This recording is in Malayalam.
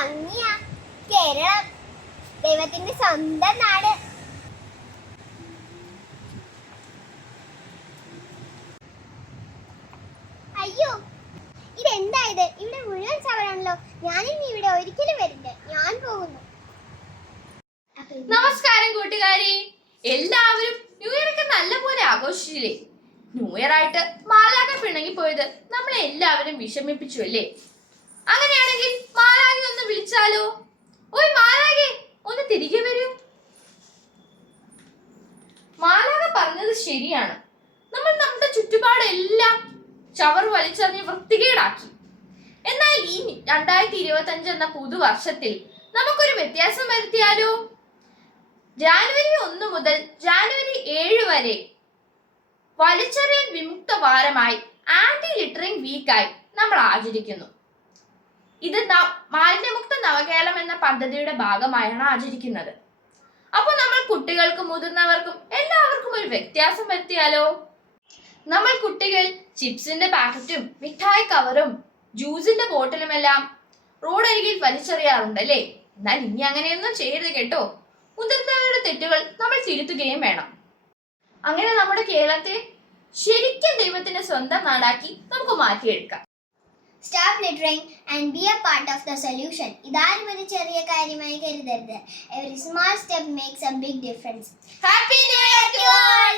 ഭംഗിയാ. കേരളം ദൈവത്തിന്റെ സ്വന്തം നാട്. അയ്യോ ഇതെന്താ ഇത് ഇവിടെ മുഴുവൻ ചവറാണല്ലോ. ഞാനിനി ഇവിടെ ഒരിക്കലും വരില്ല. ഞാൻ പോകുന്നു. നമസ്കാരം കൂട്ടുകാരി. എല്ലാവരും ന്യൂ ഇയർ ഒക്കെ നല്ലപോലെ ആഘോഷിച്ചില്ലേ? ന്യൂ ഇയർ ആയിട്ട് മാലാക പിണങ്ങിപ്പോയത് നമ്മളെ എല്ലാവരും വിഷമിപ്പിച്ചു അല്ലേ? അങ്ങനെയാണെങ്കിൽ ഒന്ന് വിളിച്ചാലോ? ഓയ് മാലാകെ ഒന്ന് തിരികെ വരൂ. മാലാക പറഞ്ഞത് ശരിയാണ്. നമ്മൾ നമ്മുടെ ചുറ്റുപാടെല്ലാം ചവർ വലിച്ചെറിഞ്ഞ് വൃത്തികേടാക്കി. എന്നാൽ ഈ രണ്ടായിരത്തി ഇരുപത്തി അഞ്ച് എന്ന പുതുവർഷത്തിൽ നമുക്കൊരു വ്യത്യാസം വരുത്തിയാലോ? ജാനുവരി ഒന്ന് മുതൽ ജാനുവരി ഏഴ് വരെ വലിച്ചെറിയൽ വിമുക്ത വാരമായി ആന്റി ലിറ്ററിംഗ് വീക്കായി നമ്മൾ ആചരിക്കുന്നു. ഇത് മാലിന്യമുക്ത നവകേരളം എന്ന പദ്ധതിയുടെ ഭാഗമായാണ് ആചരിക്കുന്നത്. അപ്പോൾ നമ്മൾ കുട്ടികൾക്കും മുതിർന്നവർക്കും എല്ലാവർക്കും ഒരു വ്യത്യാസം വരുത്തിയാലോ? നമ്മൾ കുട്ടികൾ ചിപ്സിന്റെ പാക്കറ്റും മിഠായി കവറും ജ്യൂസിന്റെ ബോട്ടിലും ബോട്ടിലുമെല്ലാം റോഡരികിൽ വലിച്ചെറിയാറുണ്ടല്ലേ എന്നാൽ ഇനി അങ്ങനെയൊന്നും ചെയ്യരുത് കേട്ടോ. മുതിർന്നവരുടെ തെറ്റുകൾ നമ്മൾ തിരുത്തുകയും വേണം. അങ്ങനെ നമ്മുടെ കേരളത്തെ ശരിക്കും ദൈവത്തിന്റെ സ്വന്തം നാടാക്കി നമുക്ക് മാറ്റിയെടുക്കാം. Littering and be a part of the solution ഇതാരും ഒരു ചെറിയ കാര്യമായി കരുതരുത്. Every small step makes a big difference happy new year to all